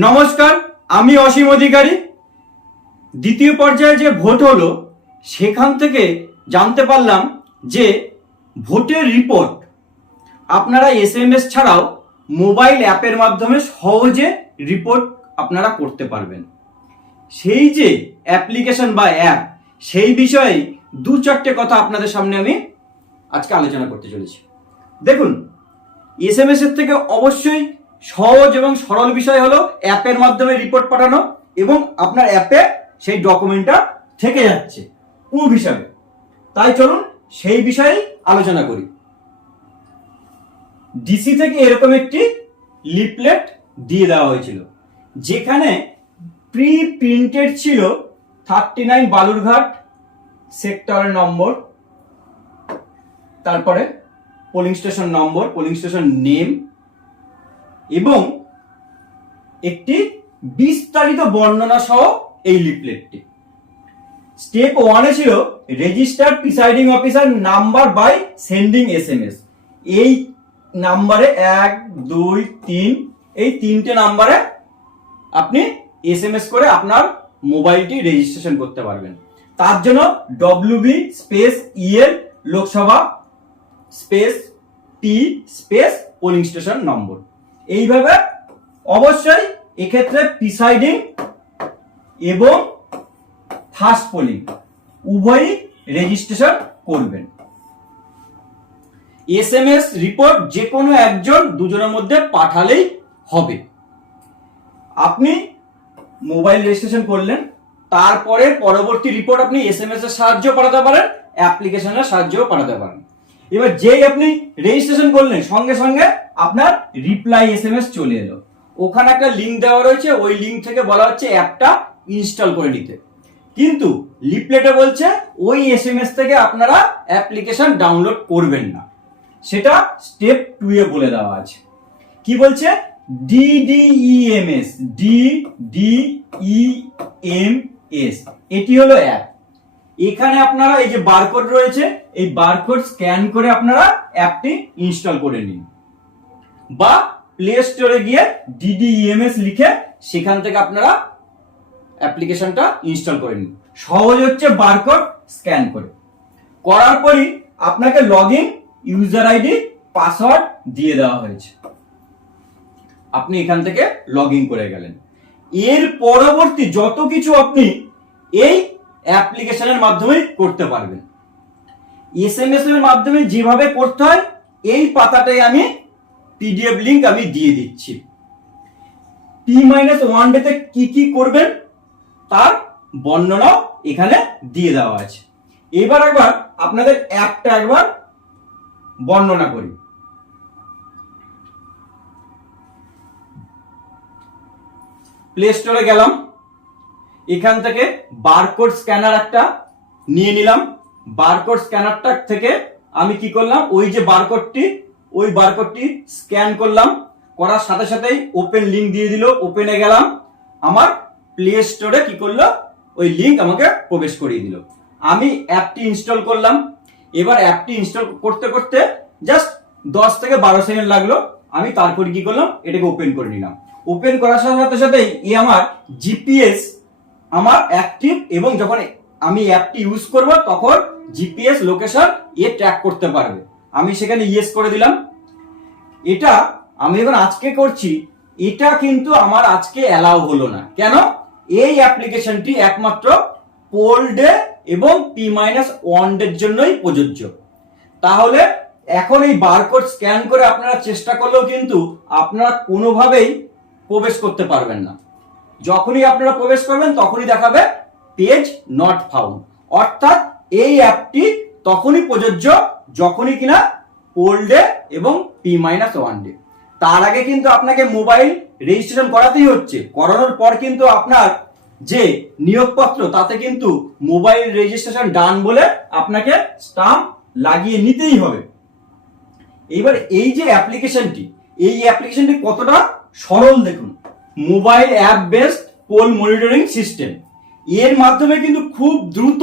নমস্কার, আমি অসীম অধিকারী। দ্বিতীয় পর্যায়ে যে ভোট হলো, সেখান থেকে জানতে পারলাম যে ভোটের রিপোর্ট আপনারা এস এম এস ছাড়াও মোবাইল অ্যাপের মাধ্যমে সহজে রিপোর্ট আপনারা করতে পারবেন। সেই যে অ্যাপ্লিকেশন বা অ্যাপ, সেই বিষয়ে দু চারটে কথা আপনাদের সামনে আমি আজকে আলোচনা করতে চলেছি। দেখুন, এস এম থেকে অবশ্যই সহজ এবং সরল বিষয় হলো অ্যাপের মাধ্যমে রিপোর্ট পাঠানো এবং আপনার অ্যাপে সেই ডকুমেন্টটা থেকে যাচ্ছে প্রুফ হিসাবে তাই চলুন সেই বিষয়ে আলোচনা করি। ডিসি থেকে এরকম একটি লিফলেট দিয়ে দেওয়া হয়েছিল, যেখানে প্রি প্রিন্টেড ছিল থার্টি নাইন বালুরঘাট সেক্টরের নম্বর, তারপরে polling station number polling station name এবং একটি বিস্তারিত বর্ণনা সহ এই লিফলেটটি। স্টেপ ওয়ানে ছিল registered presiding officer number by sending S M S এই নাম্বারে এক, দুই, তিন, এই তিনটে নাম্বারে আপনি এস এম এস করে আপনার মোবাইলটি রেজিস্ট্রেশন করতে পারবেন। তার জন্য WB space EL Lok Sabha space T space polling station number. এইভাবে অবশ্যই এক্ষেত্রে প্রিসাইডিং এবং ফার্স্ট পোলিং উভয়ই রেজিস্ট্রেশন করবেন। এস এম এস রিপোর্ট যে কোনো একজন দুজনের মধ্যে পাঠালেই হবে। আপনি মোবাইল রেজিস্ট্রেশন করলেন, তারপরে পরবর্তী রিপোর্ট আপনি এস এম এস এর সাহায্য পাঠাতে পারেন অ্যাপ্লিকেশনের সাহায্যও পাঠাতে পারেন। এবার যেই আপনি রেজিস্ট্রেশন করলেন, সঙ্গে সঙ্গে আপনার রিপ্লাই এস এম এস চলে এলো। ওখানে একটা লিঙ্ক দেওয়া রয়েছে, ওই লিঙ্ক থেকে বলা হচ্ছে অ্যাপটা ইনস্টল করে নিতে। কিন্তু লিপলেটে বলছে, ওই এস এম এস থেকে আপনারা অ্যাপ্লিকেশন ডাউনলোড করবেন না। সেটা স্টেপ টু এ বলে দেওয়া আছে। কি বলছে? DDEMS D D E M S এটি হলো অ্যাপ এখানে আপনারা এই যে বারকোড রয়েছে, এই বারকোড স্ক্যান করে আপনারা অ্যাপটি ইনস্টল করে নিন। বা প্লে স্টোরে গিয়ে ডিডিইএমএস লিখে সেখান থেকে আপনারা অ্যাপ্লিকেশনটা ইনস্টল করে নিন। সহজ হচ্ছে বারকোড স্ক্যান করে। করার পরই আপনাকে log in user ID password দিয়ে দেওয়া হয়েছে। আপনি এখান থেকে লগ ইন করে গেলেন। এর পরবর্তী যত কিছু আপনি এই অ্যাপ্লিকেশনের মাধ্যমে করতে পারবেন। এস এর মাধ্যমে যেভাবে করতে হয়, এই পাতাটাই আমি পিডিএফ লিংক আমি দিয়ে দিচ্ছি। পি মাইনাস ওয়ান ডেতে কি কি করবেন, তার বর্ণনাও এখানে দিয়ে দেওয়া আছে। এবার একবার আপনাদের অ্যাপটা একবার বর্ণনা করি। প্লে স্টোরে গেলাম। এখান থেকে বারকোড স্ক্যানার একটা নিয়ে নিলাম। বারকোড স্ক্যানারটা থেকে আমি কি করলাম? ওই যে বারকোডটি ওই বারকোডটি স্ক্যান করলাম। করার সাথে সাথেই ওপেন লিংক দিয়ে দিল ওপেনে গেলাম। আমার প্লে স্টোরে কি করল? ওই লিংক আমাকে প্রবেশ করিয়ে দিল। আমি অ্যাপটি ইনস্টল করলাম। এবার অ্যাপটি ইনস্টল করতে করতে জাস্ট দশ থেকে বারো সেকেন্ড লাগল। আমি তারপরে কি করলাম? এটাকে ওপেন করে নিলাম। ওপেন করার সাথে সাথেই এই আমার জিপিএস আমার অ্যাক্টিভ এবং যখন আমি অ্যাপটি ইউজ করব, তখন জিপিএস লোকেশন এ ট্র্যাক করতে পারবে। আমি সেখানে ইয়েস করে দিলাম। এটা আমি যখন আজকে করছি, এটা কিন্তু আমার আজকে অ্যালাউ হলো না। কেন? এই অ্যাপ্লিকেশনটি একমাত্র পোল ডে এবং পি মাইনাস ওয়ান ডের জন্যই প্রযোজ্য। তাহলে এখন এই বারকোড স্ক্যান করে আপনারা চেষ্টা করলেও কিন্তু আপনারা কোনোভাবেই প্রবেশ করতে পারবেন না। যখনই আপনারা প্রবেশ করবেন, তখনই দেখাবে পেজ নট ফাউন্ড অর্থাৎ এই অ্যাপটি তখনই প্রযোজ্য যখনই কিনা পোল ডে এবং পি মাইনাস ওয়ান ডে তার আগে কিন্তু আপনাকে মোবাইল রেজিস্ট্রেশন করাতেই হচ্ছে। করানোর পর কিন্তু আপনার যে নিয়োগপত্র, তাতে কিন্তু মোবাইল রেজিস্ট্রেশন ডান বলে আপনাকে স্টাম্প লাগিয়ে নিতেই হবে। এইবার এই যে অ্যাপ্লিকেশনটি এই অ্যাপ্লিকেশনটি কতটা সরল দেখুন। Mobile app based poll monitoring system. এর মাধ্যমে কিন্তু খুব দ্রুত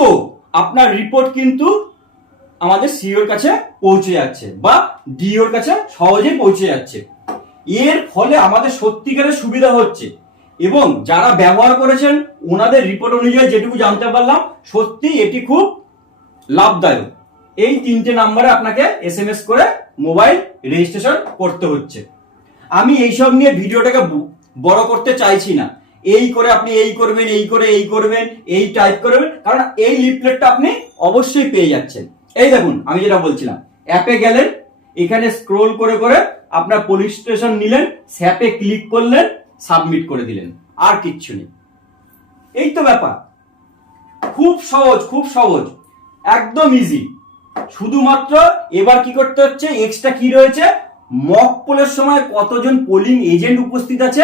আপনার রিপোর্ট কিন্তু আমাদের সিওর কাছে পৌঁছে যাচ্ছে বা ডিওর কাছে সহজেই পৌঁছে যাচ্ছে। এর ফলে আমাদের সত্যিকারের সুবিধা হচ্ছে এবং যারা ব্যবহার করেছেন, ওনাদের রিপোর্ট অনুযায়ী যেটুকু জানতে পারলাম, সত্যি এটি খুব লাভদায়ক। এই তিনটে নাম্বারে আপনাকে এস করে মোবাইল রেজিস্ট্রেশন করতে হচ্ছে। আমি এইসব নিয়ে ভিডিওটাকে বড় করতে চাইছি না। এই করে আপনি এই করবেন, এই করে এই করবেন, এই টাইপ করবেন, কারণ এই লিফলেটটা আপনি অবশ্যই পেয়ে যাচ্ছেন। এই দেখুন, আমি যেটা বলছিলাম অ্যাপে গেলেন, এখানে স্ক্রোল করে করে আপনার পুলিশ স্টেশন নিলেন স্যাপে ক্লিক করলেন সাবমিট করে দিলেন, আর কিচ্ছু নেই। এই তো ব্যাপার। খুব সহজ খুব সহজ, একদম ইজি শুধুমাত্র এবার কি করতে হচ্ছে এক্সট্রা কি রয়েছে মক পোলের সময় কতজন পোলিং এজেন্ট উপস্থিত আছে,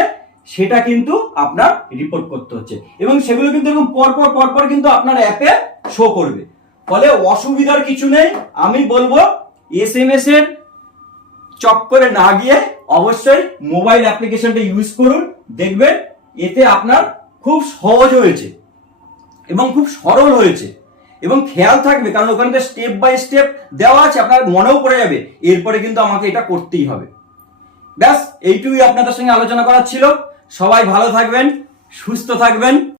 সেটা কিন্তু আপনার রিপোর্ট করতে হচ্ছে। এবং সেগুলো কিন্তু এরকম পরপর পরপর কিন্তু আপনার অ্যাপে শো করবে। ফলে অসুবিধার কিছু নেই, আমি বলব এস এম এস এর চক্করে না গিয়ে অবশ্যই মোবাইল অ্যাপ্লিকেশনটা ইউজ করুন, দেখবেন এতে আপনার খুব সহজ হয়েছে এবং খুব সরল হয়েছে। এবং খেয়াল থাকবে, কারণ ওখানে স্টেপ বাই স্টেপ দেওয়া আছে, আপনার মনেও পড়ে যাবে। এরপরে কিন্তু আমাকে এটা করতেই হবে। ব্যাস, এইটুকুই আপনাদের সঙ্গে আলোচনা করার ছিল। সবাই ভালো থাকবেন, সুস্থ থাকবেন।